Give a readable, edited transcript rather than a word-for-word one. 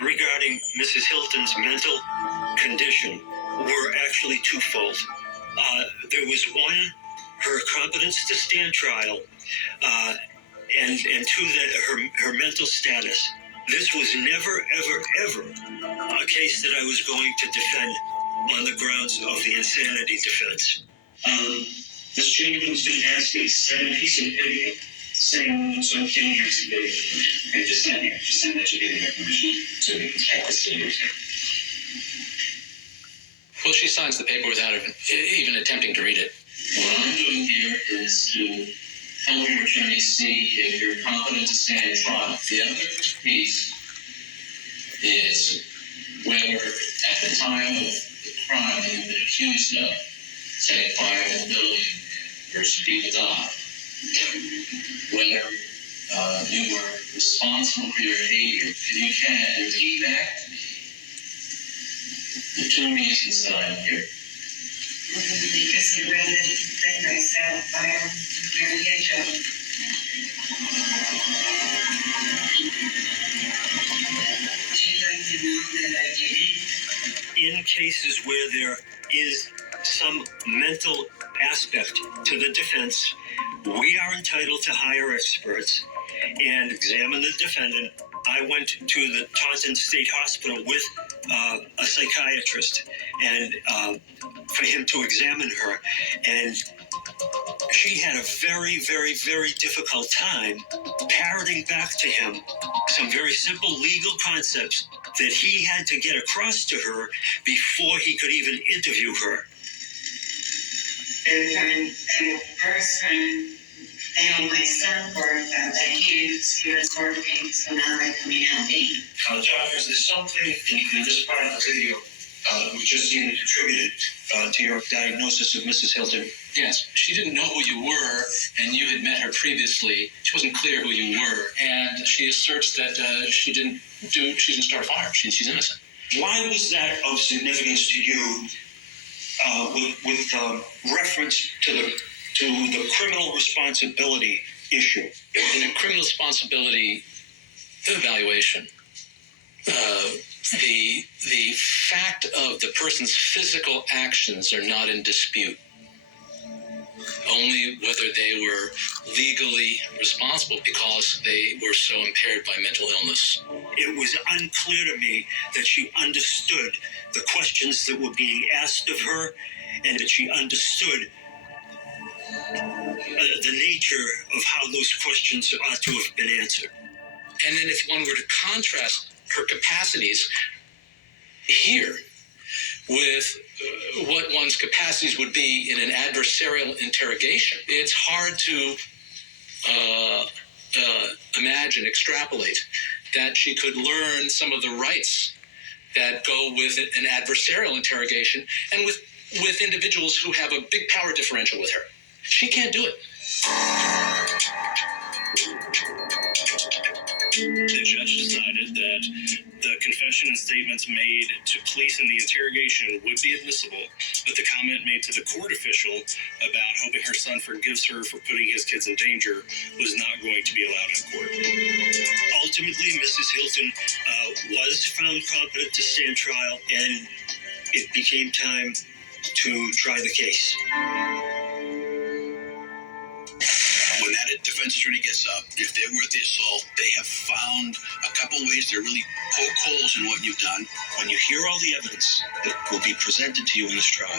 Regarding Mrs. Hilton's mental condition were actually twofold. There was one, her competence to stand trial, and two, that her mental status. This was never, ever, ever a case that I was going to defend on the grounds of the insanity defense. This gentleman's been asked to send a piece of video saying some dangerous video. And just send that to the permission so we can take this to the Well, she signs the paper without even attempting to read it. What I'm doing here is to help your attorney see if you're competent to stand trial. The other piece is whether at the time of the crime that you've been accused of, setting fire to the building where some people died, whether you were responsible for your behavior. If you can, repeat back to me the two reasons that I'm here. Because you read the thing I said, fire, very good job. Would you like to know that I did it? In cases where there is some mental aspect to the defense, we are entitled to hire experts and examine the defendant. I went to the Taunton State Hospital with a psychiatrist and for him to examine her, and she had a very, very, very difficult time parroting back to him some very simple legal concepts that he had to get across to her before he could even interview her. And the first time, my son worked he was working, so now they're coming out me. Doctors, there's something in this part of the video we just seen that contributed to your diagnosis of Mrs. Hilton. Yes, she didn't know who you were, and you had met her previously. She wasn't clear who you were, and she asserts that she didn't start a fire. She's innocent. Why was that of significance to you with reference to the criminal responsibility issue? In a criminal responsibility evaluation, the fact of the person's physical actions are not in dispute. Only whether they were legally responsible because they were so impaired by mental illness. It was unclear to me that she understood the questions that were being asked of her, and that she understood the nature of how those questions ought to have been answered. And then if one were to contrast her capacities here with what one's capacities would be in an adversarial interrogation, it's hard to extrapolate that she could learn some of the rights that go with an adversarial interrogation and with individuals who have a big power differential with her. She can't do it. The judge decided that the confession and statements made to police in the interrogation would be admissible, but the comment made to the court official about hoping her son forgives her for putting his kids in danger was not going to be allowed in court. Ultimately, Mrs. Hilton was found competent to stand trial, and it became time to try the case. When that defense attorney gets up, if they're worth the assault, they have found a couple ways to really poke holes in what you've done. When you hear all the evidence that will be presented to you in this trial,